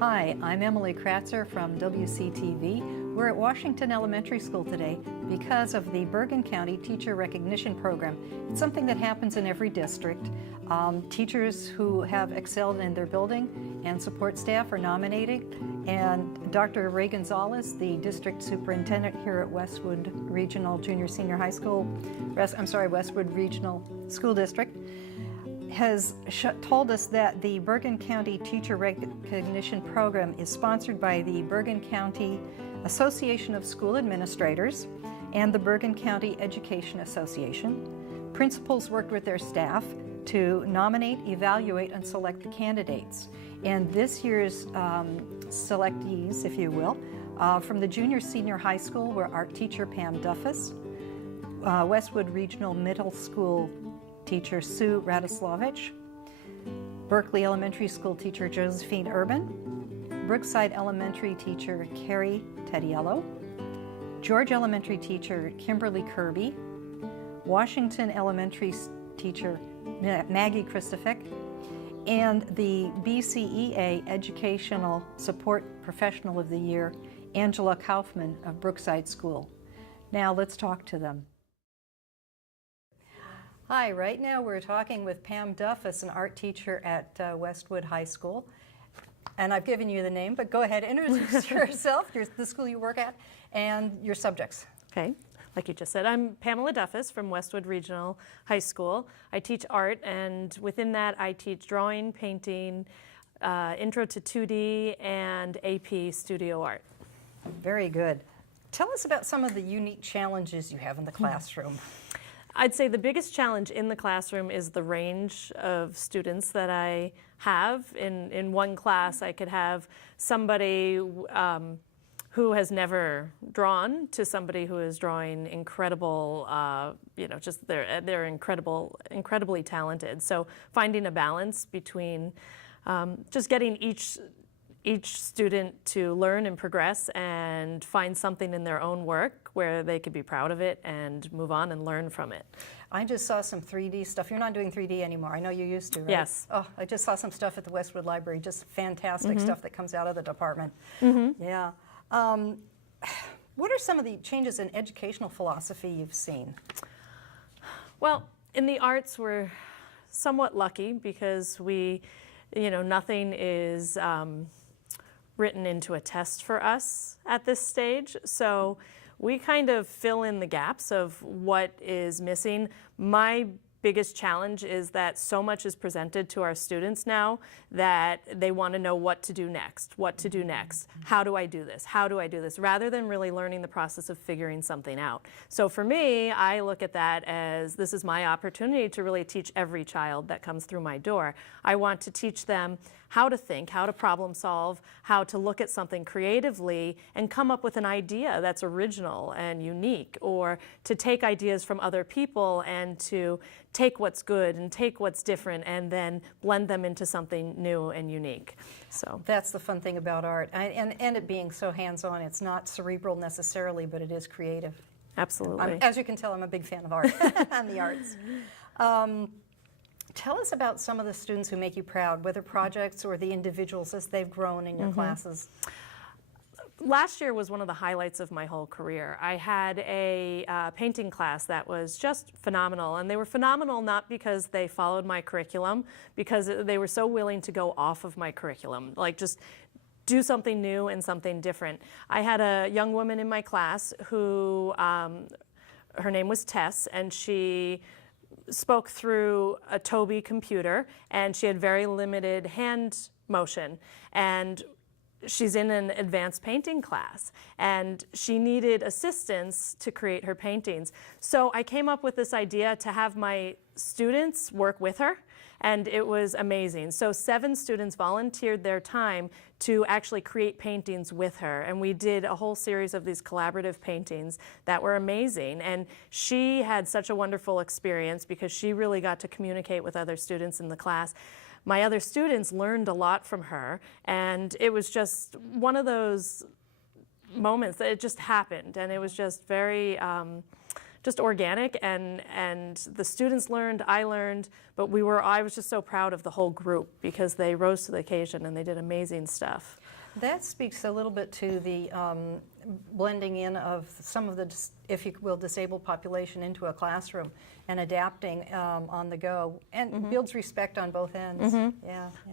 Hi, I'm Emily Kratzer from WCTV. We're at Washington Elementary School today because of the Bergen County Teacher Recognition Program. It's something that happens in every district. Teachers who have excelled in their building and support staff are nominated, and Dr. Ray Gonzalez, the district superintendent here at Westwood Regional Junior Senior High School, Westwood Regional School District, has told us that the Bergen County Teacher Recognition Program is sponsored by the Bergen County Association of School Administrators and the Bergen County Education Association. Principals worked with their staff to nominate, evaluate, and select the candidates. And this year's selectees, if you will, from the Junior Senior High School were art teacher Pam Duffus, Westwood Regional Middle School teacher Sue Radoslovich, Berkeley Elementary School teacher Josephine Urban, Brookside Elementary teacher Kerry Tadiello, George Elementary teacher Kimberly Kirkby, Washington Elementary teacher Maggie Kristofick, and the BCEA Educational Support Professional of the Year, Angela Kaufmann of Brookside School. Now let's talk to them. Hi, right now we're talking with Pam Duffus, an art teacher at Westwood High School. And I've given you the name, but go ahead, introduce yourself, the school you work at, and your subjects. Okay, like you just said, I'm Pamela Duffus from Westwood Regional High School. I teach art, and within that I teach drawing, painting, intro to 2D, and AP studio art. Very good. Tell us about some of the unique challenges you have in the classroom. I'd say the biggest challenge in the classroom is the range of students that I have. In one class, I could have somebody who has never drawn to somebody who is drawing incredible, just they're incredibly talented. So finding a balance between just getting each student to learn and progress and find something in their own work where they could be proud of it and move on and learn from it. I just saw some 3D stuff. You're not doing 3D anymore. I know you used to, right? Yes. Oh, I just saw some stuff at the Westwood Library, just fantastic stuff that comes out of the department. Yeah. What are some of the changes in educational philosophy you've seen? Well, in the arts, we're somewhat lucky because nothing is written into a test for us at this stage. So we kind of fill in the gaps of what is missing. My biggest challenge is that so much is presented to our students now that they want to know what to do next, how do I do this, rather than really learning the process of figuring something out. So for me, I look at that as this is my opportunity to really teach every child that comes through my door. I want to teach them how to think, how to problem solve, how to look at something creatively and come up with an idea that's original and unique, or to take ideas from other people and to take what's good and take what's different and then blend them into something new and unique. So that's the fun thing about art, and it being so hands-on. It's not cerebral necessarily, but it is creative. Absolutely. As you can tell, I'm a big fan of art and the arts. Tell us about some of the students who make you proud, whether projects or the individuals as they've grown in your classes. Last year was one of the highlights of my whole career. I had a painting class that was just phenomenal, and they were phenomenal not because they followed my curriculum, because they were so willing to go off of my curriculum, like just do something new and something different. I had a young woman in my class who, her name was Tess, and she spoke through a Tobii computer, and she had very limited hand motion, and she's in an advanced painting class, and she needed assistance to create her paintings. So I came up with this idea to have my students work with her, and it was amazing. So 7 students volunteered their time to actually create paintings with her, and we did a whole series of these collaborative paintings that were amazing. And she had such a wonderful experience because she really got to communicate with other students in the class. My other students learned a lot from her, and it was just one of those moments that it just happened, and it was just very just organic, and the students learned, I learned, but I was just so proud of the whole group because they rose to the occasion and they did amazing stuff. That speaks a little bit to the blending in of some of the, if you will, disabled population into a classroom and adapting on the go, and builds respect on both ends.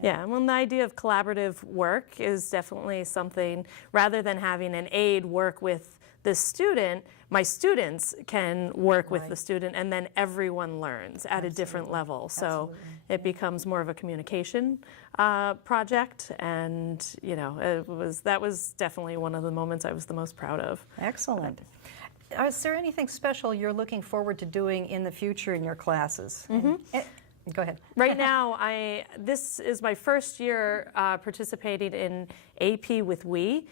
Yeah, well, the idea of collaborative work is definitely something, rather than having an aide work with the student, my students can work with the student, and then everyone learns at a different level. So it becomes more of a communication project, and that was definitely one of the moments I was the most proud of. Excellent. Is there anything special you're looking forward to doing in the future in your classes? Go ahead. Right now, this is my first year participating in AP with We.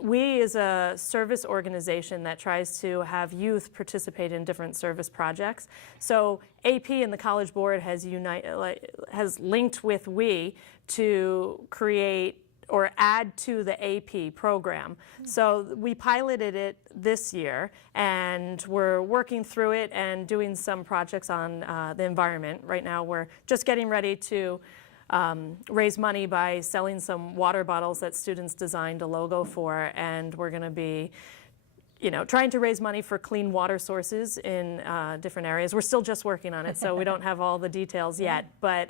We is a service organization that tries to have youth participate in different service projects. So AP and the College Board has linked with We to create or add to the AP program. So we piloted it this year, and we're working through it and doing some projects on the environment. Right now we're just getting ready to raise money by selling some water bottles that students designed a logo for, and we're going to be trying to raise money for clean water sources in different areas. We're still just working on it, so we don't have all the details yet, but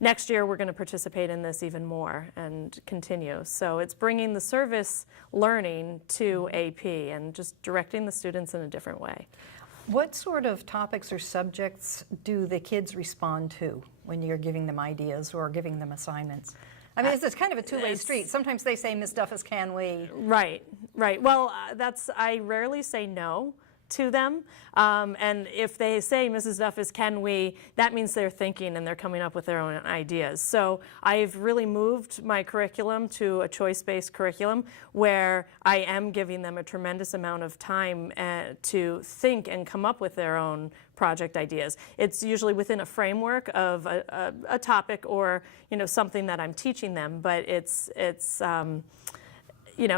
next year we're going to participate in this even more and continue. So it's bringing the service learning to AP and just directing the students in a different way. What sort of topics or subjects do the kids respond to when you're giving them ideas or giving them assignments? I mean, it's kind of a two-way street. Sometimes they say, Ms. Duffus, can we? Right. Well, I rarely say no to them. And if they say, Mrs. Duffus, can we, that means they're thinking and they're coming up with their own ideas. So I've really moved my curriculum to a choice-based curriculum where I am giving them a tremendous amount of time to think and come up with their own project ideas. It's usually within a framework of a topic or something that I'm teaching them, but it's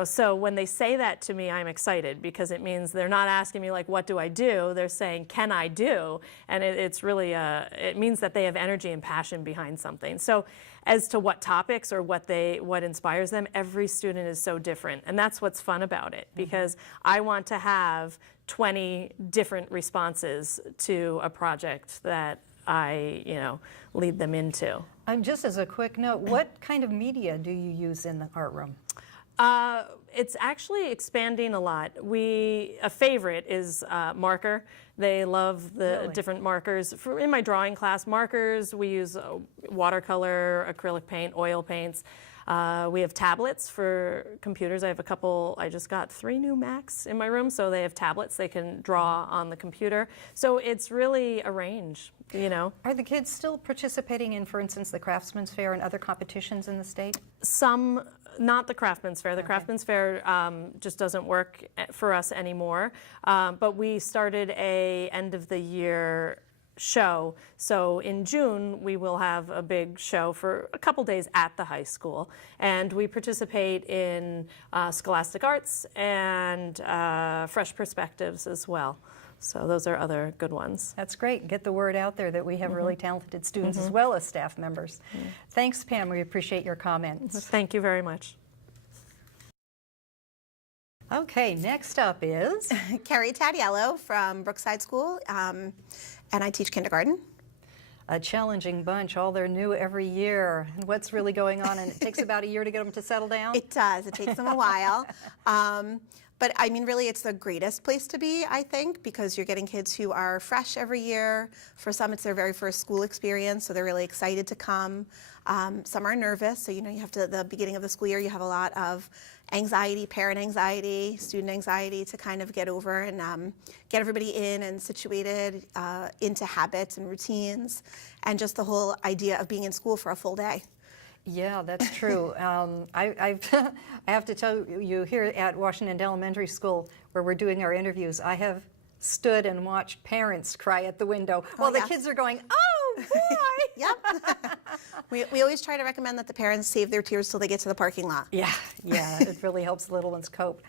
so when they say that to me, I'm excited because it means they're not asking me like, what do I do? They're saying, can I do? And it's really, it means that they have energy and passion behind something. So as to what topics or what inspires them, every student is so different. And that's what's fun about it, because I want to have 20 different responses to a project that I, lead them into. Just as a quick note, what kind of media do you use in the art room? It's actually expanding a lot. A favorite is marker. They love the different markers. In my drawing class, markers, we use watercolor, acrylic paint, oil paints. We have tablets for computers. I just got 3 new Macs in my room, so they have tablets they can draw on the computer. So it's really a range, Are the kids still participating in, for instance, the Craftsman's Fair and other competitions in the state? Some, not the Craftsman's Fair. The Craftsman's Fair just doesn't work for us anymore. But we started a end of the year show. So in June, we will have a big show for a couple days at the high school. And we participate in Scholastic Arts and Fresh Perspectives as well. So those are other good ones. That's great. Get the word out there that we have really talented students as well as staff members. Thanks, Pam. We appreciate your comments. Thank you very much. Okay, next up is Kerry Tadiello from Brookside School, and I teach kindergarten. A challenging bunch. All they're new every year. And what's really going on? And it takes about a year to get them to settle down? It does. It takes them a while. But I mean, really, it's the greatest place to be, I think, because you're getting kids who are fresh every year. For some, it's their very first school experience, so they're really excited to come. Some are nervous, so you have to, the beginning of the school year, you have a lot of anxiety, parent anxiety, student anxiety to kind of get over and get everybody in and situated into habits and routines, and just the whole idea of being in school for a full day. Yeah, that's true. I have to tell you, here at Washington Elementary School, where we're doing our interviews, I have stood and watched parents cry at the window while the kids are going, oh, boy! Yep. we always try to recommend that the parents save their tears till they get to the parking lot. Yeah, it really helps the little ones cope.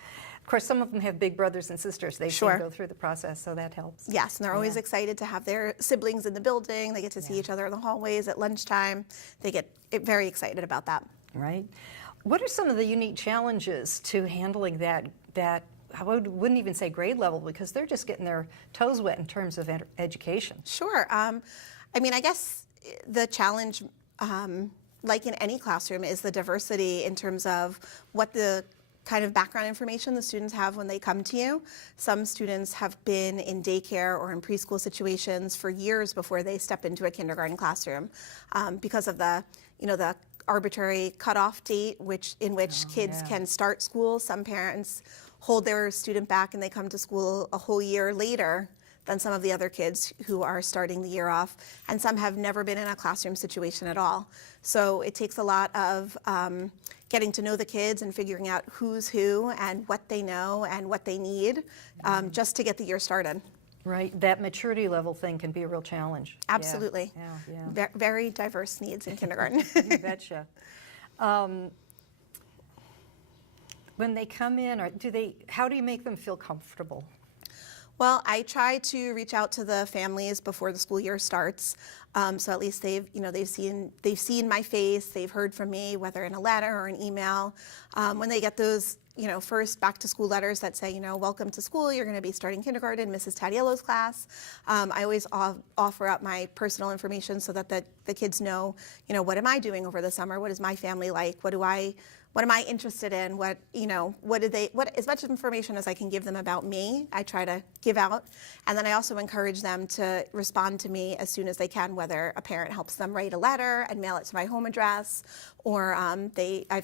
course, some of them have big brothers and sisters. They Sure. go through the process, so that helps. Yes, and they're always excited to have their siblings in the building. They get to see each other in the hallways at lunchtime. They get very excited about that. Right. What are some of the unique challenges to handling that I wouldn't even say grade level, because they're just getting their toes wet in terms of education? Sure. I mean, I guess the challenge, like in any classroom, is the diversity in terms of what the kind of background information the students have when they come to you. Some students have been in daycare or in preschool situations for years before they step into a kindergarten classroom, because of the arbitrary cutoff date in which kids can start school. Some parents hold their student back and they come to school a whole year later than some of the other kids who are starting the year off, and some have never been in a classroom situation at all. So it takes a lot of getting to know the kids and figuring out who's who and what they know and what they need, just to get the year started. Right, that maturity level thing can be a real challenge. Absolutely. Yeah. Very diverse needs in kindergarten. You betcha. When they come in, how do you make them feel comfortable? Well, I try to reach out to the families before the school year starts, so at least they've seen my face, they've heard from me, whether in a letter or an email. When they get those, first back to school letters that say, welcome to school, you're going to be starting kindergarten, Mrs. Tadiello's class. I always offer up my personal information so that the kids know, what am I doing over the summer? What is my family like? What am I interested in? What as much information as I can give them about me, I try to give out. And then I also encourage them to respond to me as soon as they can, whether a parent helps them write a letter and mail it to my home address, or I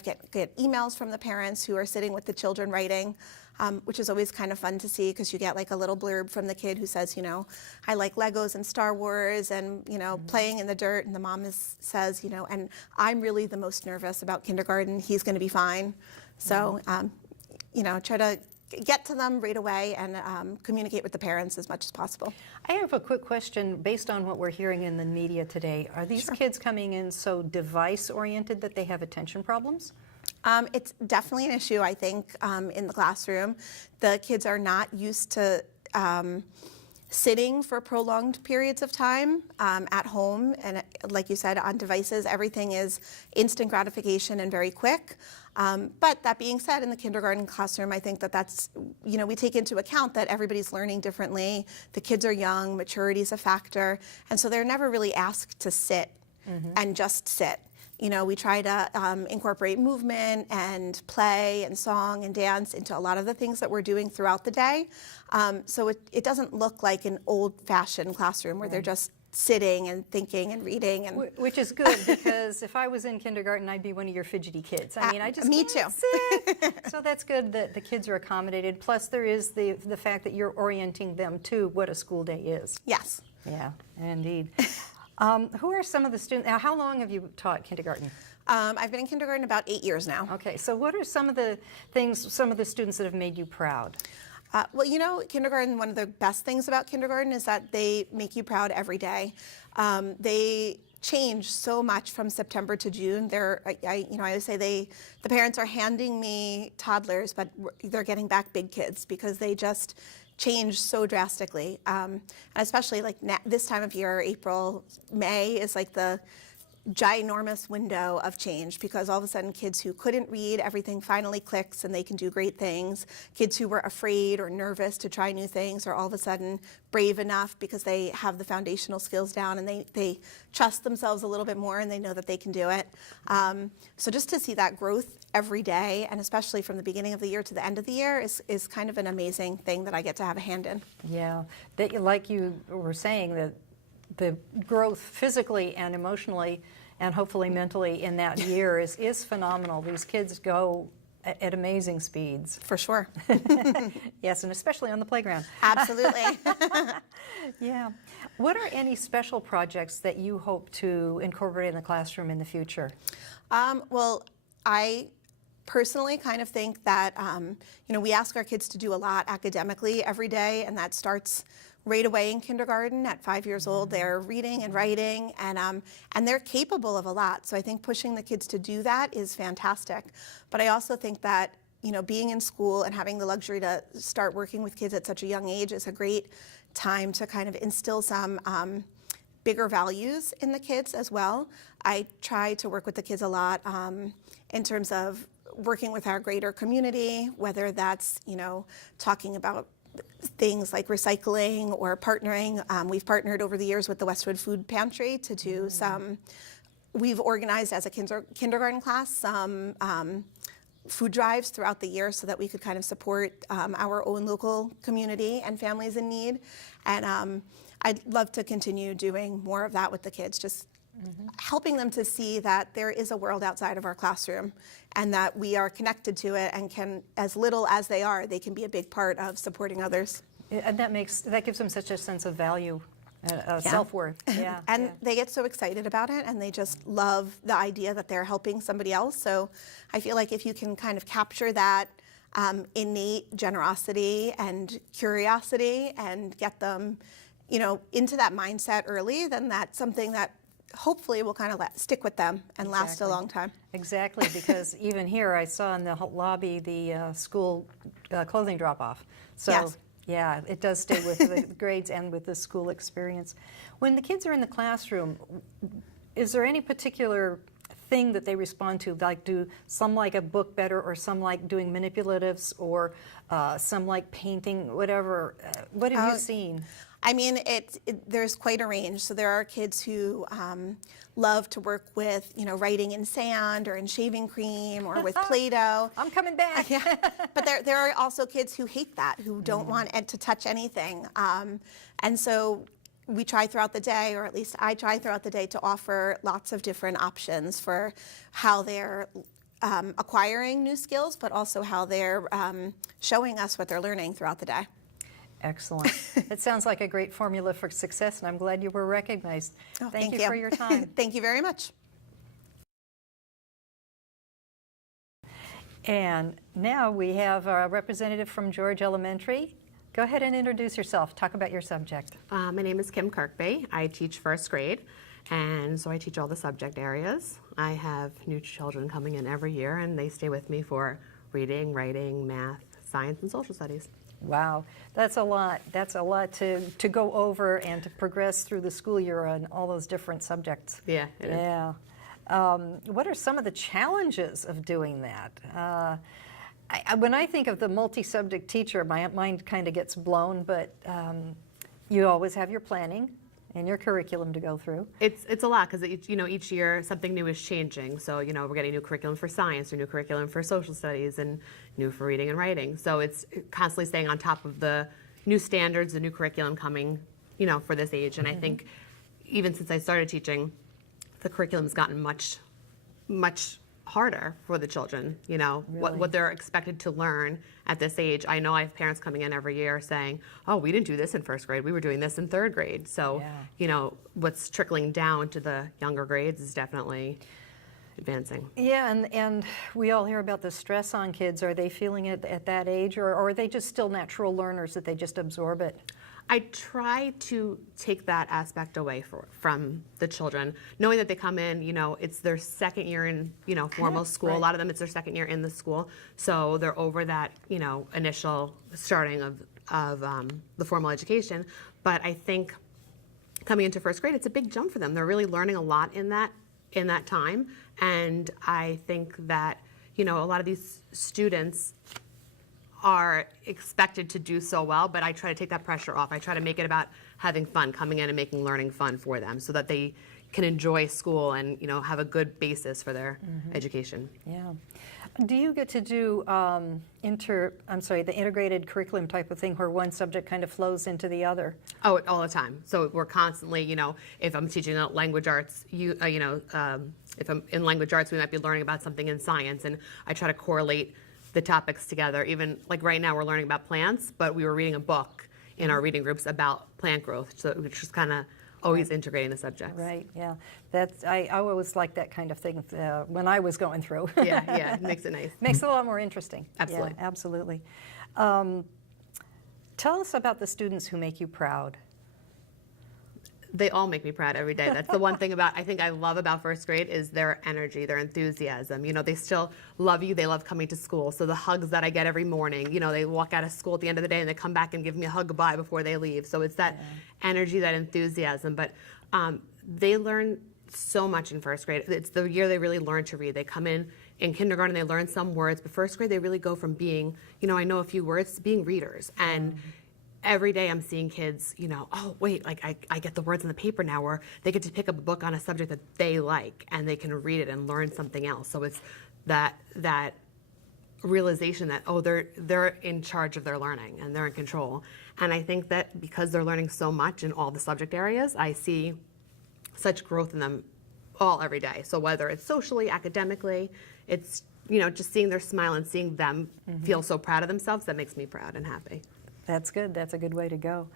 get emails from the parents who are sitting with the children writing, which is always kind of fun to see, because you get like a little blurb from the kid who says, I like Legos and Star Wars and, playing in the dirt. And the mom says, and I'm really the most nervous about kindergarten. He's going to be fine. So, try to get to them right away and communicate with the parents as much as possible. I have a quick question based on what we're hearing in the media today. Are these kids coming in so device-oriented that they have attention problems? It's definitely an issue, I think, in the classroom. The kids are not used to sitting for prolonged periods of time at home, and like you said, on devices, everything is instant gratification and very quick. But that being said, in the kindergarten classroom, I think that's, we take into account that everybody's learning differently. The kids are young, maturity is a factor, and so they're never really asked to sit and just sit. We try to incorporate movement and play and song and dance into a lot of the things that we're doing throughout the day. So it doesn't look like an old-fashioned classroom where they're just sitting and thinking and reading. Which is good, because if I was in kindergarten, I'd be one of your fidgety kids. I mean, I just me can't too. sit. So that's good that the kids are accommodated. Plus, there is the fact that you're orienting them to what a school day is. Yes. Yeah, indeed. Who are some of the students? Now, how long have you taught kindergarten? I've been in kindergarten about 8 years now. Okay, so what are some of the students that have made you proud? Well, kindergarten, one of the best things about kindergarten is that they make you proud every day. They change so much from September to June. I always say the parents are handing me toddlers, but they're getting back big kids, because they just change so drastically. And especially like this time of year, April, May is like the ginormous window of change, because all of a sudden kids who couldn't read, everything finally clicks and they can do great things. Kids who were afraid or nervous to try new things are all of a sudden brave enough because they have the foundational skills down, and they trust themselves a little bit more and they know that they can do it. So just to see that growth every day, and especially from the beginning of the year to the end of the year, is kind of an amazing thing that I get to have a hand in. Yeah, like you were saying, that the growth physically and emotionally and hopefully mentally in that year is phenomenal. These kids go at amazing speeds. For sure. Yes, and especially on the playground. Absolutely. Yeah. What are any special projects that you hope to incorporate in the classroom in the future? Well, I personally kind of think that, we ask our kids to do a lot academically every day, and that starts right away in kindergarten. At 5 years old, they're reading and writing, and they're capable of a lot. So I think pushing the kids to do that is fantastic. But I also think that being in school and having the luxury to start working with kids at such a young age is a great time to kind of instill some bigger values in the kids as well. I try to work with the kids a lot in terms of working with our greater community, whether that's, talking about things like recycling or partnering. We've partnered over the years with the Westwood Food Pantry to do we've organized as a kindergarten class some food drives throughout the year so that we could kind of support our own local community and families in need. And I'd love to continue doing more of that with the kids, just helping them to see that there is a world outside of our classroom and that we are connected to it and can, as little as they are, they can be a big part of supporting others. And that gives them such a sense of value, self-worth. Yeah. And they get so excited about it, and they just love the idea that they're helping somebody else. So I feel like if you can kind of capture that innate generosity and curiosity and get them, into that mindset early, then that's something that hopefully will kind of stick with them and last a long time. Exactly, because even here I saw in the lobby the school clothing drop-off. So Yes. yeah, it does stay with the grades and with the school experience. When the kids are in the classroom, is there any particular thing that they respond to? Like, do some like a book better, or some like doing manipulatives, or some like painting, whatever? What have you seen? I mean, there's quite a range. So there are kids who love to work with, writing in sand or in shaving cream or with Play-Doh. I'm coming back. Yeah. But there are also kids who hate that, who don't want Ed to touch anything. And so we try throughout the day, or at least I try throughout the day, to offer lots of different options for how they're acquiring new skills, but also how they're showing us what they're learning throughout the day. Excellent. It sounds like a great formula for success, and I'm glad you were recognized. Oh, Thank you for your time. Thank you very much. And now we have a representative from George Elementary. Go ahead and introduce yourself. Talk about your subject. My name is Kim Kirkby. I teach first grade, and so I teach all the subject areas. I have new children coming in every year, and they stay with me for reading, writing, math, science, and social studies. Wow, that's a lot. That's a lot to go over and to progress through the school year on all those different subjects. Yeah, it is. Yeah. What are some of the challenges of doing that? When I think of the multi-subject teacher, my mind kind of gets blown, but you always have your planning and your curriculum to go through. It's a lot because each year something new is changing. So we're getting new curriculum for science, or new curriculum for social studies, and new for reading and writing. So it's constantly staying on top of the new standards, the new curriculum coming, for this age. And I think even since I started teaching, the curriculum's gotten much harder for the children. Really? What they're expected to learn at this age. I know I have parents coming in every year saying, "Oh, we didn't do this in first grade. We were doing this in third grade." So, what's trickling down to the younger grades is definitely advancing. Yeah, and we all hear about the stress on kids. Are they feeling it at that age, or are they just still natural learners that they just absorb it? I try to take that aspect away from the children, knowing that they come in, it's their second year in, formal school. Right. A lot of them, it's their second year in the school. So they're over that, initial starting of the formal education. But I think coming into first grade, it's a big jump for them. They're really learning a lot in that time. And I think that, a lot of these students are expected to do so well, but I try to take that pressure off. I try to make it about having fun, coming in and making learning fun for them so that they can enjoy school and have a good basis for their education. Yeah. Do you get to do the integrated curriculum type of thing where one subject kind of flows into the other? Oh, all the time. So we're constantly, if I'm teaching language arts, if I'm in language arts, we might be learning about something in science, and I try to correlate the topics together. Even like right now we're learning about plants, but we were reading a book in our reading groups about plant growth, so it's just kind of always integrating the subjects. Right, yeah. I always liked that kind of thing when I was going through. Yeah, it makes it nice. Makes it a lot more interesting. Absolutely. Yeah, absolutely. Tell us about the students who make you proud. They all make me proud every day. That's the one thing I love about first grade is their energy, their enthusiasm. You know, they still love you. They love coming to school. So the hugs that I get every morning, you know, they walk out of school at the end of the day and they come back and give me a hug goodbye before they leave. So it's that energy, that enthusiasm. But they learn so much in first grade. It's the year they really learn to read. They come in kindergarten, they learn some words, but first grade, they really go from being, you know, I know a few words to being readers. And every day I'm seeing kids, you know, oh, wait, like I get the words in the paper now, or they get to pick up a book on a subject that they like and they can read it and learn something else. So it's that realization that, oh, they're in charge of their learning and they're in control. And I think that because they're learning so much in all the subject areas, I see such growth in them all every day. So whether it's socially, academically, it's, you know, just seeing their smile and seeing them feel so proud of themselves, that makes me proud and happy. That's good. That's a good way to go.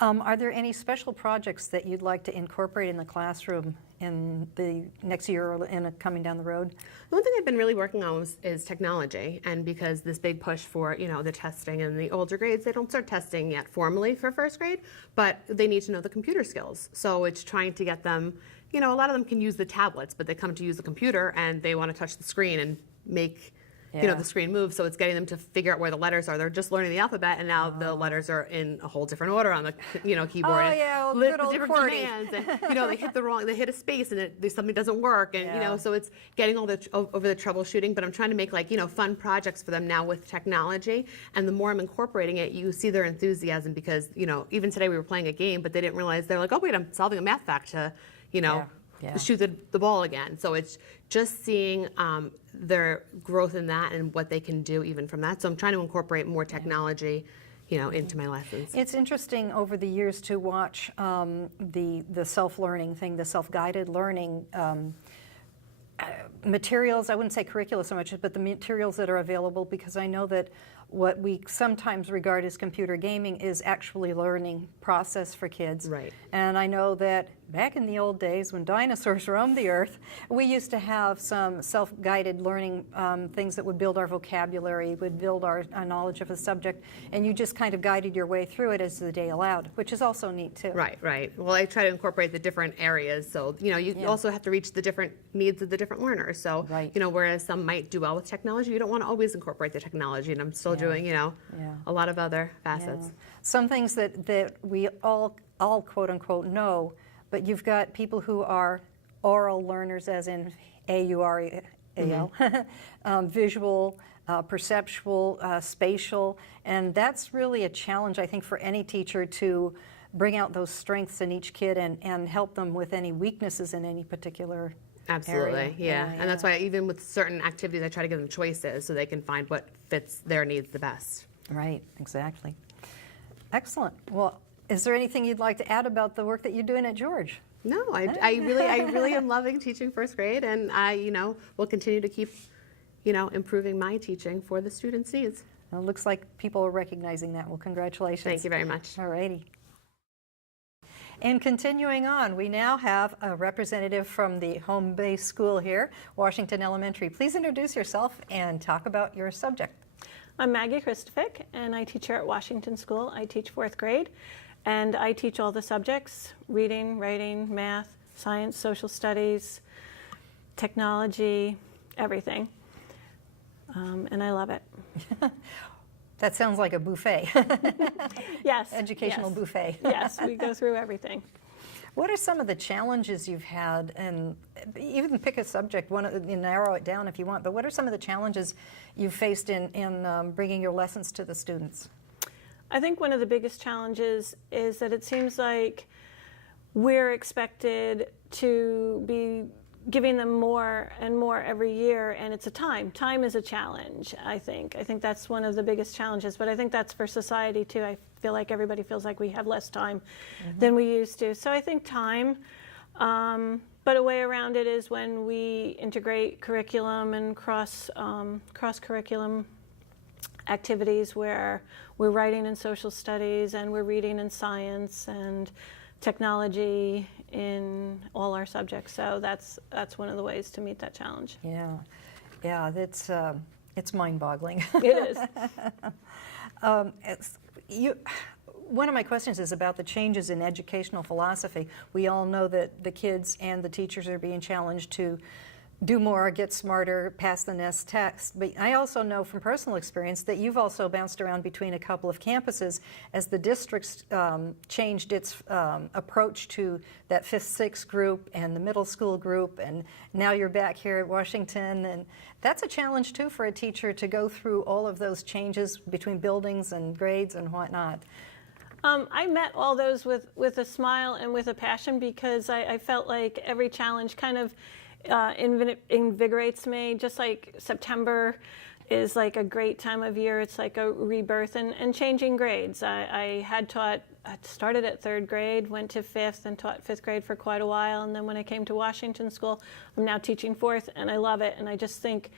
Are there any special projects that you'd like to incorporate in the classroom in the next year or coming down the road? The one thing I've been really working on is technology, and because this big push for, you know, the testing in the older grades, they don't start testing yet formally for first grade, but they need to know the computer skills. So it's trying to get them, you know, a lot of them can use the tablets, but they come to use the computer and they want to touch the screen and make you know, the screen moves, so it's getting them to figure out where the letters are. They're just learning the alphabet, and now the letters are in a whole different order on the, you know, keyboard. Oh, yeah, with good old different QWERTY. commands, and you know, they hit a space, and something doesn't work, and you know, so it's getting all over the troubleshooting. But I'm trying to make, like, you know, fun projects for them now with technology, and the more I'm incorporating it, you see their enthusiasm, because, you know, even today we were playing a game, but they didn't realize, they're like, oh wait, I'm solving a math fact to, you know, shoot the ball again. So it's just seeing their growth in that and what they can do even from that. So I'm trying to incorporate more technology, you know, into my lessons. It's interesting over the years to watch the self-learning thing, the self-guided learning materials. I wouldn't say curricula so much, but the materials that are available, because I know that what we sometimes regard as computer gaming is actually learning process for kids. Right. And I know that back in the old days when dinosaurs roamed the earth, we used to have some self-guided learning things that would build our vocabulary, would build our knowledge of a subject, and you just kind of guided your way through it as the day allowed, which is also neat too. Right, right. Well, I try to incorporate the different areas, so, you know, you also have to reach the different needs of the different learners. So, you know, whereas some might do well with technology, you don't want to always incorporate the technology, and I'm still doing, you know, a lot of other facets. Some things that we all quote unquote know, but you've got people who are oral learners, as in A-U-R-A-L, visual, perceptual, spatial, and that's really a challenge, I think, for any teacher to bring out those strengths in each kid and help them with any weaknesses in any particular Absolutely, area. yeah. And that's why even with certain activities, I try to give them choices so they can find what fits their needs the best. Right, exactly. Excellent. Well, is there anything you'd like to add about the work that you're doing at George? No, I really am loving teaching first grade, and I, you know, will continue to keep, you know, improving my teaching for the students' needs. Well, it looks like people are recognizing that. Well, congratulations. Thank you very much. All righty. And continuing on, we now have a representative from the home-based school here, Washington Elementary. Please introduce yourself and talk about your subject. I'm Maggie Kristofick, and I teach here at Washington School. I teach 4th grade, and I teach all the subjects: reading, writing, math, science, social studies, technology, everything. And I love it. That sounds like a buffet. Yes. Educational buffet. Yes, we go through everything. What are some of the challenges you've had, and even pick a subject, narrow it down if you want, but what are some of the challenges you've faced in bringing your lessons to the students? I think one of the biggest challenges is that it seems like we're expected to be giving them more and more every year, and it's a time. Time is a challenge, I think. I think that's one of the biggest challenges, but I think that's for society too. I feel like everybody feels like we have less time than we used to. So I think time, but a way around it is when we integrate curriculum and cross-curriculum activities where we're writing in social studies and we're reading in science and technology in all our subjects. So that's one of the ways to meet that challenge. Yeah, it's mind-boggling. It is. one of my questions is about the changes in educational philosophy. We all know that the kids and the teachers are being challenged to do more, get smarter, pass the NEST test. But I also know from personal experience that you've also bounced around between a couple of campuses as the district's changed its approach to that 5th, 6th group and the middle school group, and now you're back here at Washington, and that's a challenge too for a teacher to go through all of those changes between buildings and grades and whatnot. I met all those with a smile and with a passion, because I felt like every challenge kind of invigorates me. Just like September is like a great time of year. It's like a rebirth and changing grades. I started at 3rd grade, went to 5th, and taught 5th grade for quite a while. And then when I came to Washington School, I'm now teaching 4th, and I love it. And I just think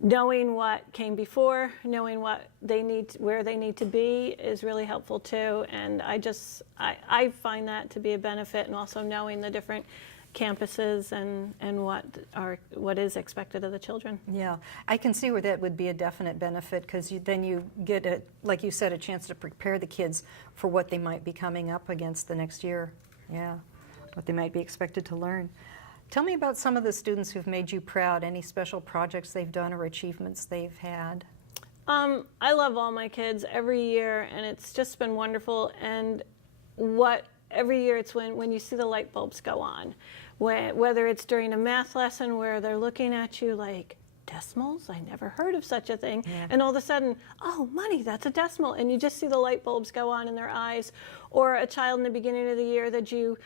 knowing what came before, knowing what they need, where they need to be, is really helpful too. And I find that to be a benefit, and also knowing the different campuses and what is expected of the children. Yeah, I can see where that would be a definite benefit, because then you get, like you said, a chance to prepare the kids for what they might be coming up against the next year. Yeah, what they might be expected to learn. Tell me about some of the students who've made you proud, any special projects they've done or achievements they've had. I love all my kids every year, and it's just been wonderful. And every year it's when you see the light bulbs go on. Whether it's during a math lesson where they're looking at you like, decimals? I never heard of such a thing. Yeah. And all of a sudden, oh, money, that's a decimal. And you just see the light bulbs go on in their eyes. Or a child in the beginning of the year that you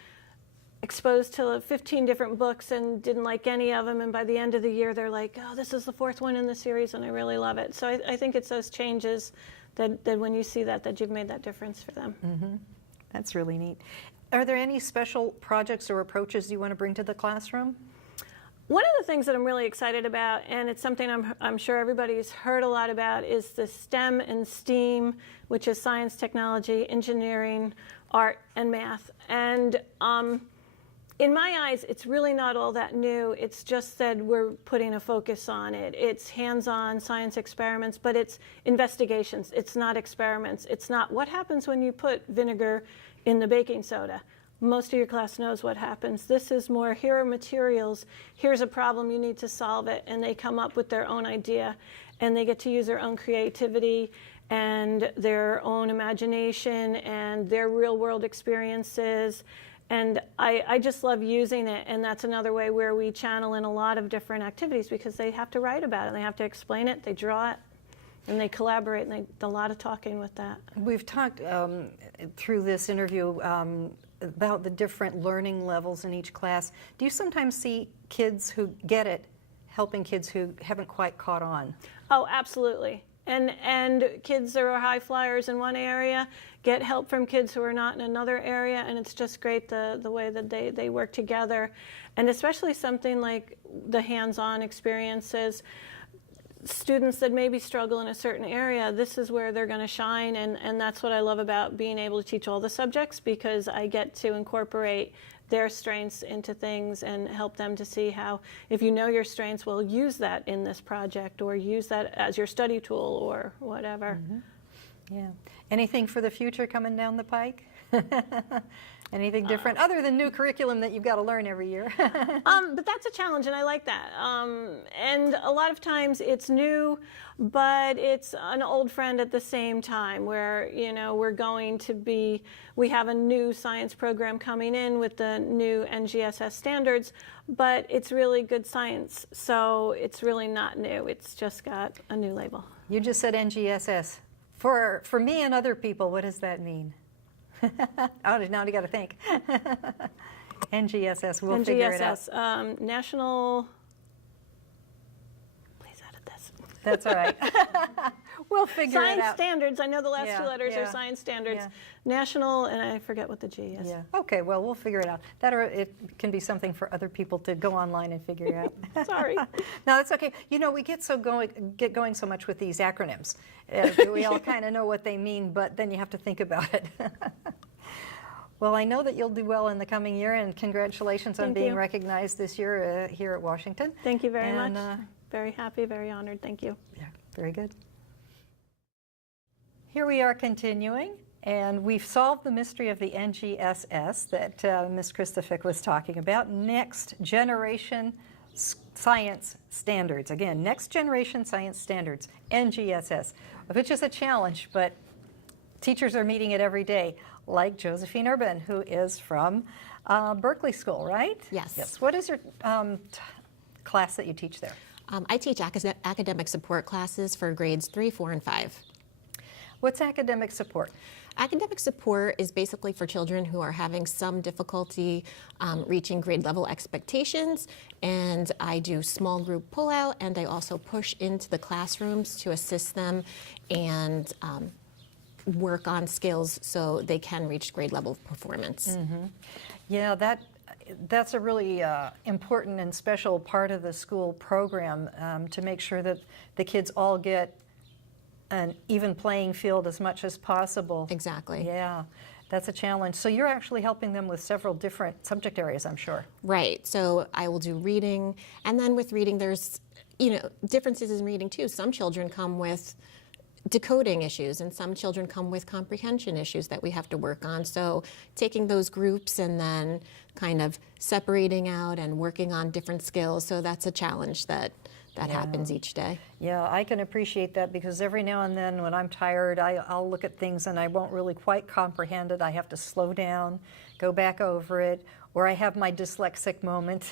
exposed to 15 different books and didn't like any of them. And by the end of the year, they're like, oh, this is the 4th one in the series, and I really love it. So I think it's those changes that when you see that you've made that difference for them. Mm-hmm. That's really neat. Are there any special projects or approaches you want to bring to the classroom? One of the things that I'm really excited about, and it's something I'm sure everybody's heard a lot about, is the STEM and STEAM, which is science, technology, engineering, art, and math. And in my eyes, it's really not all that new. It's just that we're putting a focus on it. It's hands-on science experiments, but it's investigations. It's not experiments. It's not what happens when you put vinegar in the baking soda. Most of your class knows what happens. This is more, here are materials, here's a problem, you need to solve it, and they come up with their own idea, and they get to use their own creativity and their own imagination and their real-world experiences. And I just love using it, and that's another way where we channel in a lot of different activities, because they have to write about it, they have to explain it, they draw it, and they collaborate, and a lot of talking with that. We've talked through this interview about the different learning levels in each class. Do you sometimes see kids who get it helping kids who haven't quite caught on? Oh, absolutely. And kids that are high flyers in one area get help from kids who are not in another area, and it's just great the way that they work together. And especially something like the hands-on experiences. Students that maybe struggle in a certain area, this is where they're going to shine, and that's what I love about being able to teach all the subjects, because I get to incorporate their strengths into things and help them to see how, if you know your strengths, well, use that in this project, or use that as your study tool, or whatever. Mm-hmm. Yeah. Anything for the future coming down the pike? Anything different other than new curriculum that you've got to learn every year? But that's a challenge, and I like that. And a lot of times it's new, but it's an old friend at the same time, where, you know, we have a new science program coming in with the new NGSS standards, but it's really good science, so it's really not new. It's just got a new label. You just said NGSS. For me and other people, what does that mean? Oh, now you got to think. NGSS, we'll figure it out. NGSS, National. Please edit this. That's all right. We'll figure it out. Science standards. I know the last two letters are science standards. Yeah. National, and I forget what the G is. Yeah. Okay. Well, we'll figure it out. That, or it can be something for other people to go online and figure out. Sorry. No, that's okay. You know, we get going so much with these acronyms. We all kind of know what they mean, but then you have to think about it. Well, I know that you'll do well in the coming year, and congratulations on being recognized this year here at Washington. Thank you very much. Very happy, very honored. Thank you. Yeah, very good. Here we are continuing And we've solved the mystery of the NGSS that Ms. Kristofick was talking about. Next Generation Science Standards. Again, Next Generation Science Standards, NGSS, which is a challenge, but teachers are meeting it every day, like Josephine Urban, who is from Berkeley School, right? Yes. Yes. What is your class that you teach there? I teach academic support classes for grades 3, 4, and 5. What's academic support? Academic support is basically for children who are having some difficulty reaching grade level expectations, and I do small group pullout, and I also push into the classrooms to assist them and work on skills so they can reach grade level performance. Mm-hmm. Yeah, that's a really important and special part of the school program, to make sure that the kids all get an even playing field as much as possible. Exactly. Yeah, that's a challenge. So you're actually helping them with several different subject areas, I'm sure. Right. So I will do reading, and then with reading there's, differences in reading too. Some children come with decoding issues, and some children come with comprehension issues that we have to work on. So taking those groups and then kind of separating out and working on different skills. So that's a challenge that happens each day. Yeah, I can appreciate that, because every now and then when I'm tired, I'll look at things and I won't really quite comprehend it. I have to slow down, go back over it, or I have my dyslexic moment.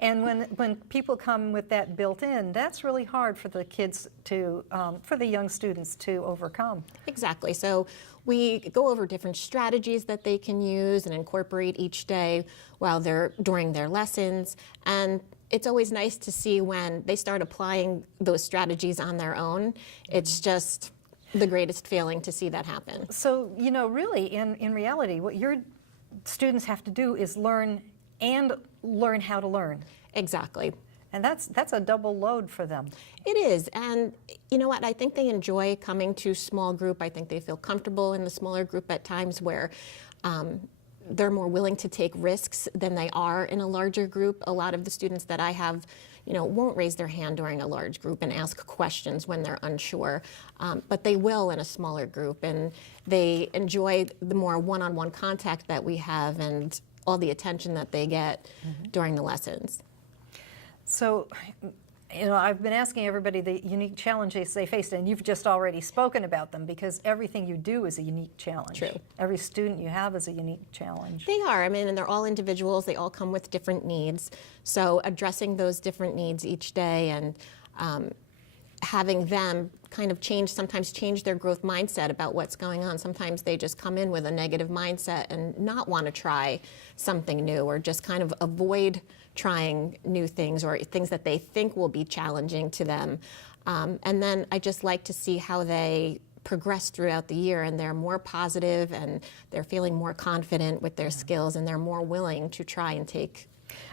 And when people come with that built in, that's really hard for the kids to, for the young students to overcome. Exactly. So we go over different strategies that they can use and incorporate each day during their lessons. And it's always nice to see when they start applying those strategies on their own. It's just the greatest feeling to see that happen. So, really, in reality, what your students have to do is learn how to learn. Exactly. And that's a double load for them. It is. And you know what? I think they enjoy coming to small group. I think they feel comfortable in the smaller group at times where they're more willing to take risks than they are in a larger group. A lot of the students that I have, won't raise their hand during a large group and ask questions when they're unsure, but they will in a smaller group, and they enjoy the more one-on-one contact that we have and all the attention that they get during the lessons. So, I've been asking everybody the unique challenges they faced, and you've just already spoken about them, because everything you do is a unique challenge. True. Every student you have is a unique challenge. They are. I mean, and they're all individuals. They all come with different needs. So addressing those different needs each day and having them kind of sometimes change their growth mindset about what's going on. Sometimes they just come in with a negative mindset and not want to try something new, or just kind of avoid trying new things or things that they think will be challenging to them. And then I just like to see how they progress throughout the year, and they're more positive and they're feeling more confident with their skills, and they're more willing to try and take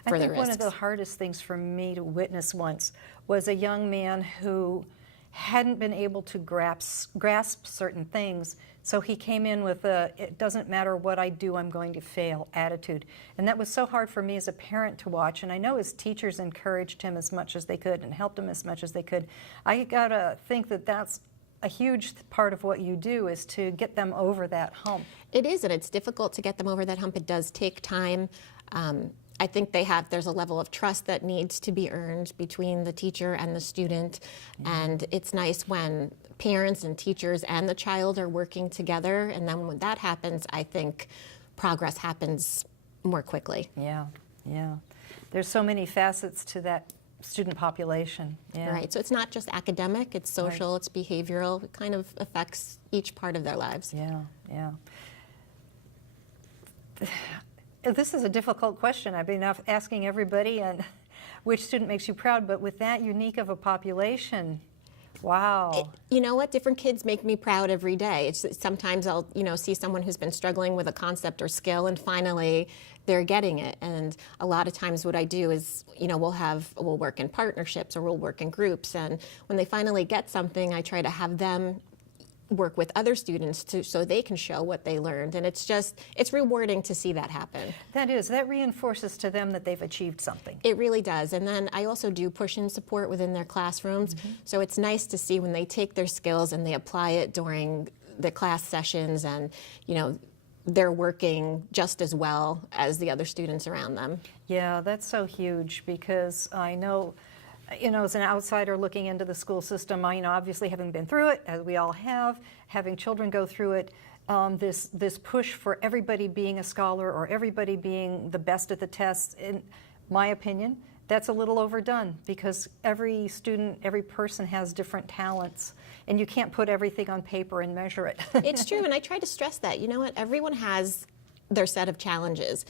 further risks. I think one of the hardest things for me to witness once was a young man who hadn't been able to grasp certain things, so he came in with it doesn't matter what I do, I'm going to fail attitude. And that was so hard for me as a parent to watch, and I know his teachers encouraged him as much as they could and helped him as much as they could. I gotta think that that's a huge part of what you do, is to get them over that hump. It is, and it's difficult to get them over that hump. It does take time. I think there's a level of trust that needs to be earned between the teacher and the student, and it's nice when parents and teachers and the child are working together, and then when that happens, I think progress happens more quickly. Yeah. There's so many facets to that student population. Yeah. Right, so it's not just academic, it's social, it's behavioral, it kind of affects each part of their lives. Yeah. This is a difficult question. I've been asking everybody, and which student makes you proud, but with that unique of a population, wow. You know what? Different kids make me proud every day. Sometimes I'll, see someone who's been struggling with a concept or skill, and finally they're getting it. And a lot of times what I do is, we'll work in partnerships or we'll work in groups. And when they finally get something, I try to have them work with other students so they can show what they learned, and it's rewarding to see that happen. That reinforces to them that they've achieved something. It really does. And then I also do push-in support within their classrooms, so it's nice to see when they take their skills and they apply it during the class sessions, and they're working just as well as the other students around them. Yeah, that's so huge, because I know, as an outsider looking into the school system, obviously having been through it, as we all have, having children go through it, this push for everybody being a scholar or everybody being the best at the tests, in my opinion, that's a little overdone, because every student, every person has different talents, and you can't put everything on paper and measure it. It's true, and I try to stress that. You know what? Everyone has their set of challenges.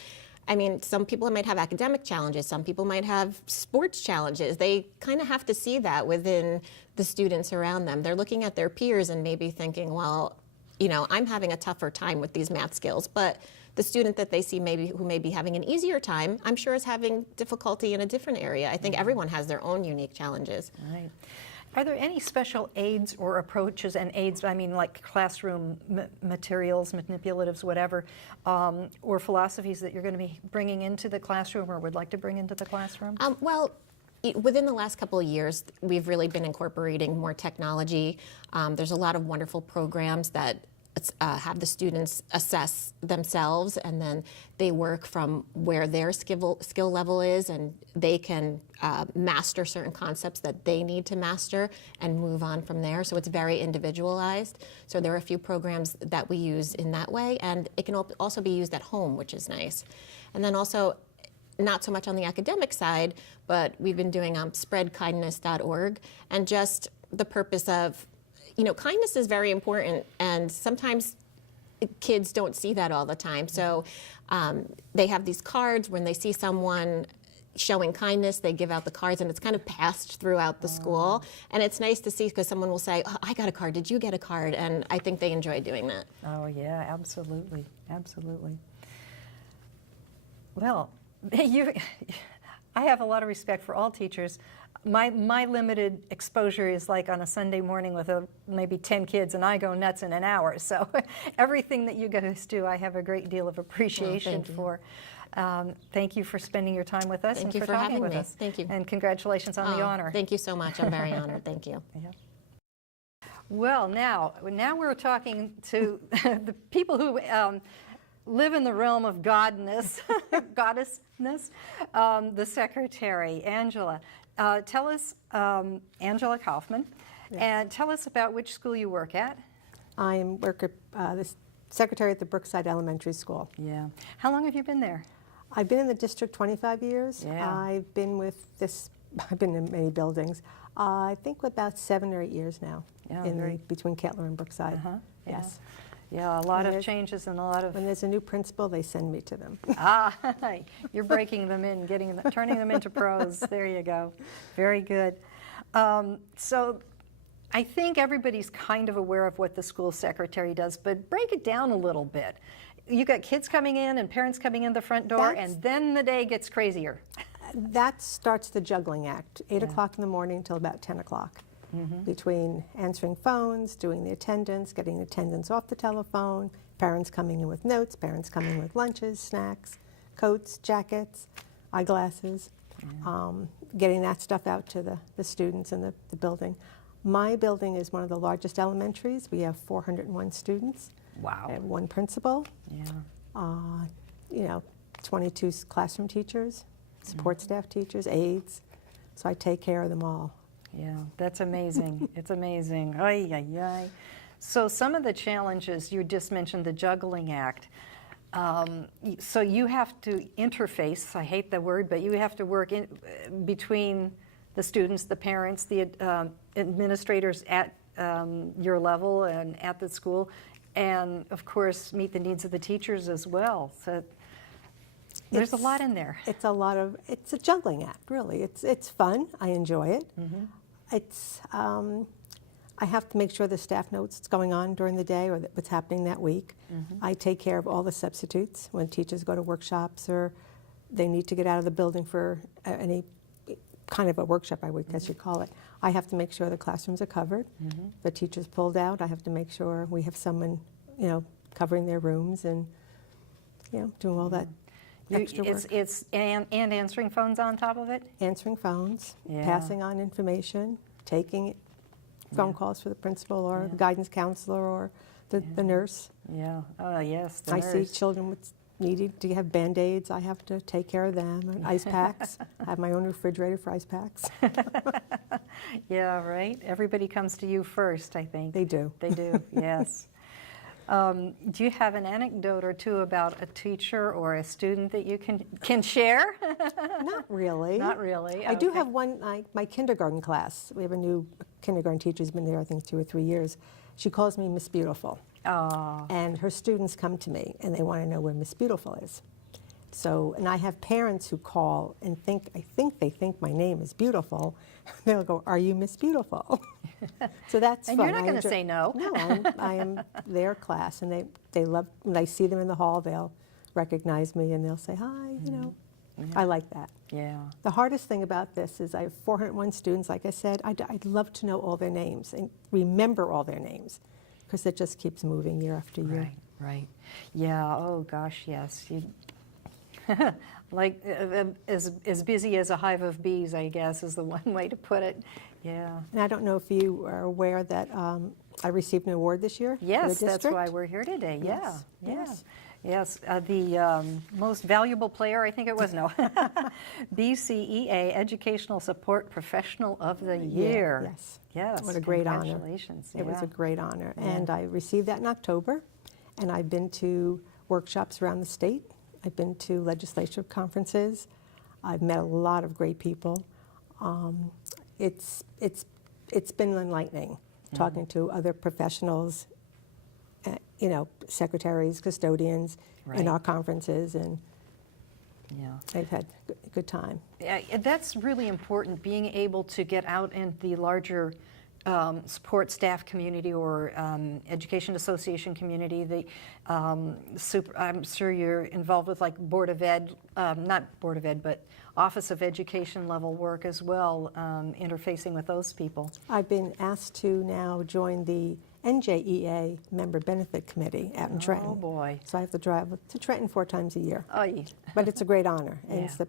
I mean, some people might have academic challenges, some people might have sports challenges. They kind of have to see that within the students around them. They're looking at their peers and maybe thinking, well, I'm having a tougher time with these math skills, but the student that they see who may be having an easier time, I'm sure is having difficulty in a different area. I think everyone has their own unique challenges. Right. Are there any special aids or approaches, and aids, I mean like classroom materials, manipulatives, whatever, or philosophies that you're going to be bringing into the classroom or would like to bring into the classroom? Well, within the last couple of years, we've really been incorporating more technology. There's a lot of wonderful programs that have the students assess themselves, and then they work from where their skill level is, and they can master certain concepts that they need to master and move on from there. So it's very individualized. So there are a few programs that we use in that way, and it can also be used at home, which is nice. And then also, not so much on the academic side, but we've been doing spreadkindness.org, and just the purpose of, kindness is very important, and sometimes kids don't see that all the time. So they have these cards. When they see someone showing kindness, they give out the cards, and it's kind of passed throughout the school. And it's nice to see, because someone will say, oh, I got a card, did you get a card? And I think they enjoy doing that. Oh yeah, absolutely, absolutely. Well, I have a lot of respect for all teachers. My limited exposure is like on a Sunday morning with maybe 10 kids, and I go nuts in an hour. So everything that you guys do, I have a great deal of appreciation for. Thank you for spending your time with us and for talking with us. Thank you. And congratulations on the honor. Thank you so much. I'm very honored. Thank you. Yeah. Well, now we're talking to the people who live in the realm of goddessness, the secretary, Angela. Tell us, Angela Kaufmann, yes. And tell us about which school you work at. I work at the secretary at the Brookside Elementary School. Yeah. How long have you been there? I've been in the district 25 years. Yeah. I've been in many buildings. I think about 7 or 8 years now, between Kettler and Brookside. Uh-huh. Yeah. Yes. Yeah, a lot of changes and a lot of... When there's a new principal, they send me to them. You're breaking them in, turning them into pros. There you go. Very good. So I think everybody's kind of aware of what the school secretary does, but break it down a little bit. You got kids coming in and parents coming in the front door, and then the day gets crazier. That starts the juggling act, 8 o'clock in the morning till about 10 o'clock. Between answering phones, doing the attendance, getting attendance off the telephone, parents coming in with notes, parents coming with lunches, snacks, coats, jackets, eyeglasses, getting that stuff out to the students in the building. My building is one of the largest elementaries. We have 401 students. Wow. I have 1 principal. Yeah. 22 classroom teachers, support staff teachers, aides. So I take care of them all. Yeah, that's amazing. It's amazing. Ay, ay, ay. So some of the challenges, you just mentioned the juggling act. So you have to interface, I hate the word, but you have to work between the students, the parents, the administrators at your level and at the school, and of course meet the needs of the teachers as well. So there's a lot in there. It's a juggling act, really. It's fun. I enjoy it. I have to make sure the staff knows what's going on during the day or what's happening that week. I take care of all the substitutes when teachers go to workshops or they need to get out of the building for any kind of a workshop, I would guess you'd call it. I have to make sure the classrooms are covered. The teacher's pulled out. I have to make sure we have someone, covering their rooms and, doing all that. Extra work. And answering phones on top of it? Answering phones, passing on information, taking phone calls for the principal or the guidance counselor or the nurse. Yeah. Oh, yes. The I see nurse. children with needing to have Band-Aids. I have to take care of them. And ice packs. I have my own refrigerator for ice packs. Yeah, right. Everybody comes to you first, I think. They do. They do, yes. Do you have an anecdote or two about a teacher or a student that you can share? Not really. Not really. I do Okay. have one, my kindergarten class. We have a new kindergarten teacher who's been there, I think, 2 or 3 years. She calls me Miss Beautiful. Oh, And her students come to me and they want to know where Miss Beautiful is. So, and I have parents who call and they think my name is Beautiful. They'll go, "Are you Miss Beautiful?" So that's and fun. you're not I going to enjoy- say no. No, I am their class, and they love, when I see them in the hall, they'll recognize me and they'll say, "Hi," you know. I like that. Yeah. The hardest thing about this is I have 401 students, like I said. I'd love to know all their names and remember all their names, because it just keeps moving year after year. Right, right. Yeah, oh gosh, yes. You, like as busy as a hive of bees, I guess, is the one way to put it. Yeah. And I don't know if you are aware that I received an award this year. for the Yes, that's district. why we're here today. Yeah, Yes, yeah. yes. Yes, the most valuable player, I think it was, no. BCEA Educational Support Professional of the Year. yes. Yes. What a great honor. Congratulations. It was yeah. a great honor. Yeah. And I received that in October, and I've been to workshops around the state. I've been to legislative conferences. I've met a lot of great people. It's been enlightening talking to other professionals, you know, secretaries, custodians in Right. our conferences, and Yeah. they've had a good time. Yeah, that's really important, being able to get out in the larger support staff community or education association community. I'm sure you're involved with like Board of Ed, not Board of Ed, but Office of Education level work as well, interfacing with those people. I've been asked to now join the NJEA Member Benefit Committee out in Trenton. Oh, boy. So I have to drive to Trenton 4 times a year. Oy. But it's a great honor, and it's Yeah.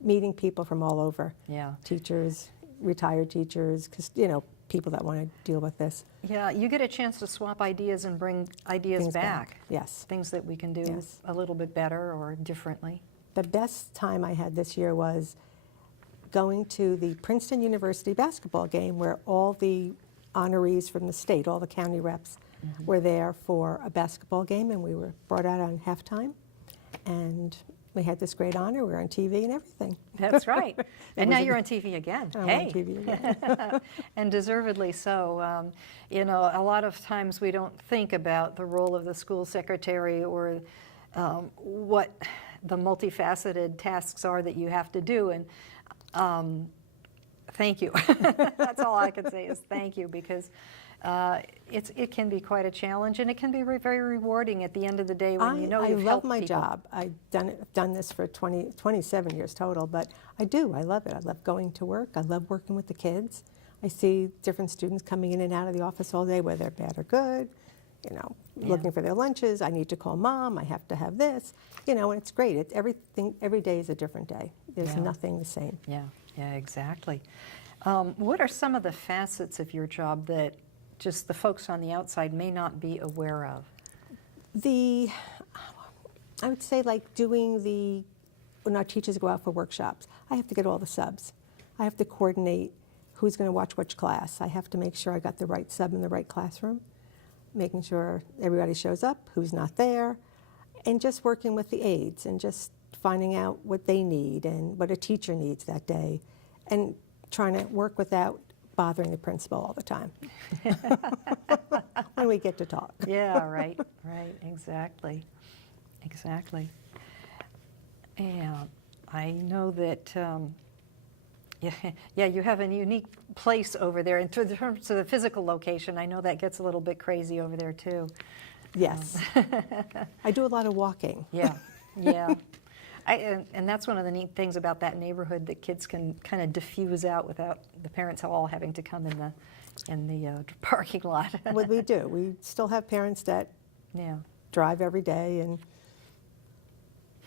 meeting people from all over. Yeah. Teachers, retired teachers, because, you know, people that want to deal with this. Yeah, you get a chance to swap ideas and bring ideas Things back. Yes. Things that we can do Yes. a little bit better or differently. The best time I had this year was going to the Princeton University basketball game, where all the honorees from the state, all the county reps, were there for a basketball game, and we were brought out on halftime, and we had this great honor. We were on TV and everything. That's right. And now was a- you're on TV again. I'm Hey. on TV again. And deservedly so. You know, a lot of times we don't think about the role of the school secretary or what the multifaceted tasks are that you have to do. And thank you. That's all I can say is thank you, because it can be quite a challenge, and it can be very rewarding at the end of the day when you know I you've love helped my people. job. I've done this for 27 years total, but I do. I love it. I love going to work. I love working with the kids. I see different students coming in and out of the office all day, whether they're bad or good, you know, looking for their lunches. I need to call mom. I have to have this, you know, and it's great. It's everything. Every day is a different day. There's Yeah. nothing the same. Yeah, yeah, exactly. What are some of the facets of your job that just the folks on the outside may not be aware of? I would say, like when our teachers go out for workshops, I have to get all the subs. I have to coordinate who's going to watch which class. I have to make sure I got the right sub in the right classroom, making sure everybody shows up, who's not there, and just working with the aides and just finding out what they need and what a teacher needs that day, and trying to work without bothering the principal all the time when we get to talk. Yeah, right, right, exactly, exactly. And I know that, yeah, you have a unique place over there. In terms of the physical location, I know that gets a little bit crazy over there too. Yes. I do a lot of walking. Yeah, yeah. And that's one of the neat things about that neighborhood, that kids can kind of diffuse out without the parents all having to come in the parking lot. What we do, we still have parents that Yeah. drive every day, and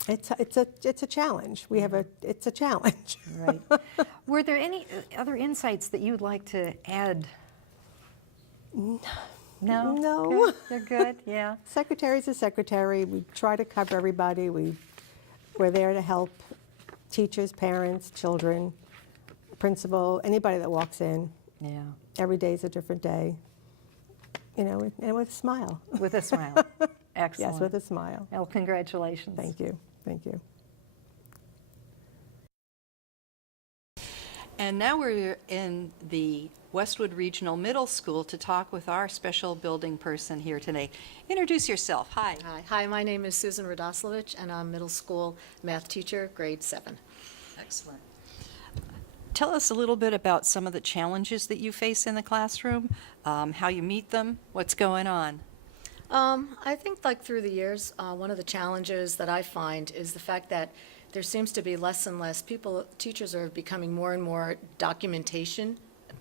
it's a challenge. It's a challenge. Right. Were there any other insights that you'd like to add? No? No. Good. They're good, yeah. Secretary's a secretary. We try to cover everybody. We're there to help teachers, parents, children, principal, anybody that walks in. Yeah. Every day is a different day. You know, and with a smile. With a smile. Excellent. Yes, with a smile. Well, congratulations. Thank you. Thank you. And now we're in the Westwood Regional Middle School to talk with our special building person here today. Introduce yourself. Hi. Hi, my name is Susan Radoslovich, and I'm middle school math teacher, grade 7. Excellent. Tell us a little bit about some of the challenges that you face in the classroom, how you meet them, what's going on. I think like through the years, one of the challenges that I find is the fact that there seems to be less and less teachers are becoming more and more documentation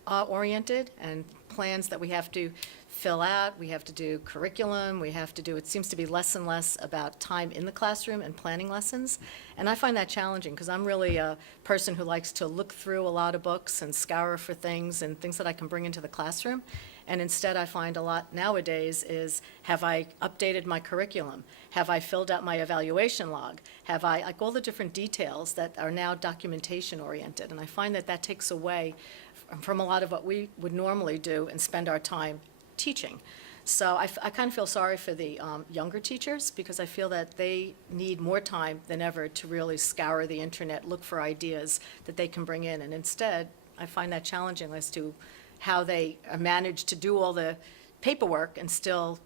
oriented, and plans that we have to fill out, we have to do curriculum, it seems to be less and less about time in the classroom and planning lessons. And I find that challenging because I'm really a person who likes to look through a lot of books and scour for things and things that I can bring into the classroom. And instead, I find a lot nowadays is, have I updated my curriculum? Have I filled out my evaluation log? Have I, like all the different details that are now documentation oriented? And I find that that takes away from a lot of what we would normally do and spend our time teaching. So I kind of feel sorry for the younger teachers because I feel that they need more time than ever to really scour the internet, look for ideas that they can bring in. And instead, I find that challenging as to how they manage to do all the paperwork and still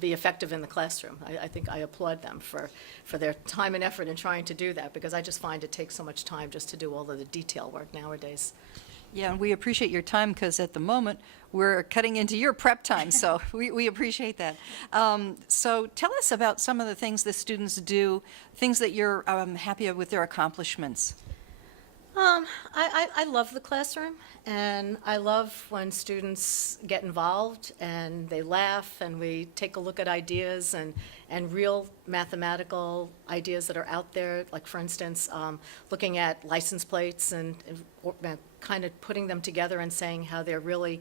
be effective in the classroom. I think I applaud them for their time and effort in trying to do that, because I just find it takes so much time just to do all of the detail work nowadays. Yeah, and we appreciate your time because at the moment we're cutting into your prep time, so we appreciate that. So tell us about some of the things the students do, things that you're happy with their accomplishments. I love the classroom, and I love when students get involved and they laugh and we take a look at ideas and real mathematical ideas that are out there, like for instance, looking at license plates and kind of putting them together and saying how they're really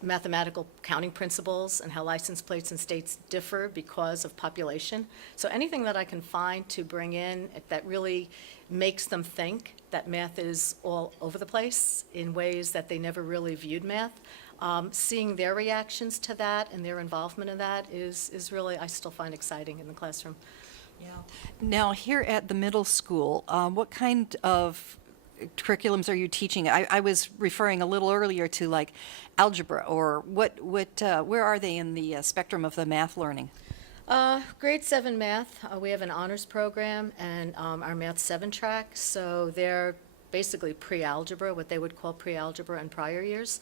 mathematical counting principles and how license plates in states differ because of population. So anything that I can find to bring in that really makes them think that math is all over the place in ways that they never really viewed math. Seeing their reactions to that and their involvement in that is really, I still find exciting in the classroom. Yeah. Now, here at the middle school, what kind of curriculums are you teaching? I was referring a little earlier to like algebra, or where are they in the spectrum of the math learning? Grade 7 math, we have an honors program and our Math 7 track, so they're basically pre-algebra, what they would call pre-algebra in prior years.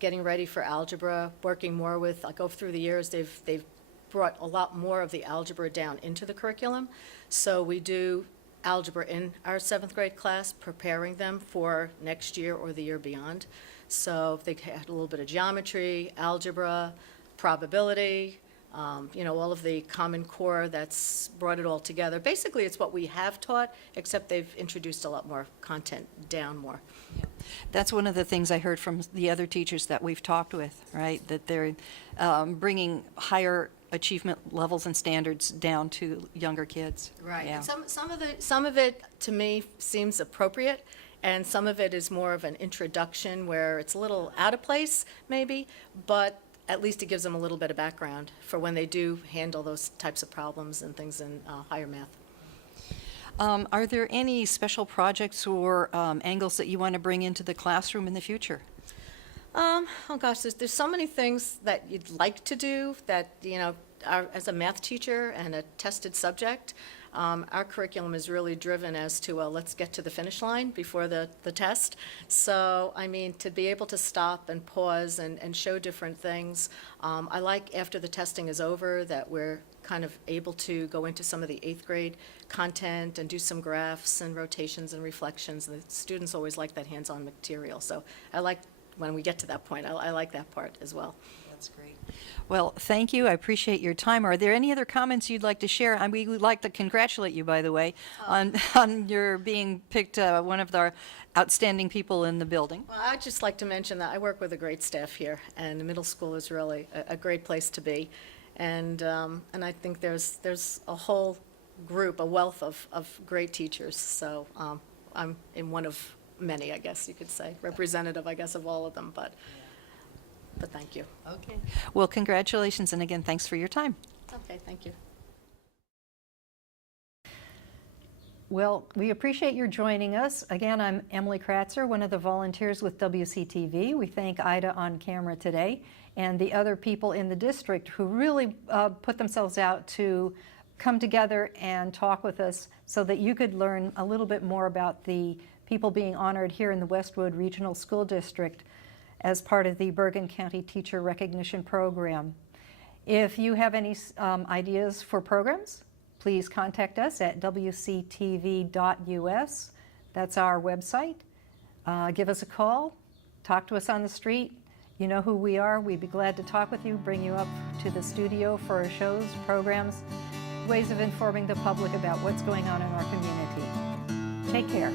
Getting ready for algebra, working more with, like over through the years, they've brought a lot more of the algebra down into the curriculum. So we do algebra in our 7th grade class, preparing them for next year or the year beyond. So they had a little bit of geometry, algebra, probability, all of the Common Core that's brought it all together. Basically, it's what we have taught, except they've introduced a lot more content down more. Yeah. That's one of the things I heard from the other teachers that we've talked with, right? That they're bringing higher achievement levels and standards down to younger kids. Right. Yeah. And some of it to me seems appropriate, and some of it is more of an introduction where it's a little out of place, maybe, but at least it gives them a little bit of background for when they do handle those types of problems and things in higher math. Are there any special projects or angles that you want to bring into the classroom in the future? Oh gosh, there's so many things that you'd like to do that, as a math teacher and a tested subject, our curriculum is really driven as to, let's get to the finish line before the test. So, I mean, to be able to stop and pause and show different things. I like after the testing is over that we're kind of able to go into some of the 8th grade content and do some graphs and rotations and reflections. The students always like that hands-on material. So I like when we get to that point, I like that part as well. That's great. Well, thank you. I appreciate your time. Are there any other comments you'd like to share? We would like to congratulate you, by the way, on your being picked one of the outstanding people in the building. Well, I'd just like to mention that I work with a great staff here, and the middle school is really a great place to be. And I think there's a whole group, a wealth of great teachers. So I'm in one of many, I guess you could say, representative, I guess, of all of them. But thank you. Okay. Well, congratulations, and again, thanks for your time. Okay, thank you. Well, we appreciate your joining us. Again, I'm Emily Kratzer, one of the volunteers with WCTV. We thank Ida on camera today and the other people in the district who really put themselves out to come together and talk with us so that you could learn a little bit more about the people being honored here in the Westwood Regional School District as part of the Bergen County Teacher Recognition Program. If you have any ideas for programs, please contact us at wctv.us. That's our website. Give us a call, talk to us on the street. You know who we are. We'd be glad to talk with you, bring you up to the studio for our shows, programs, ways of informing the public about what's going on in our community. Take care.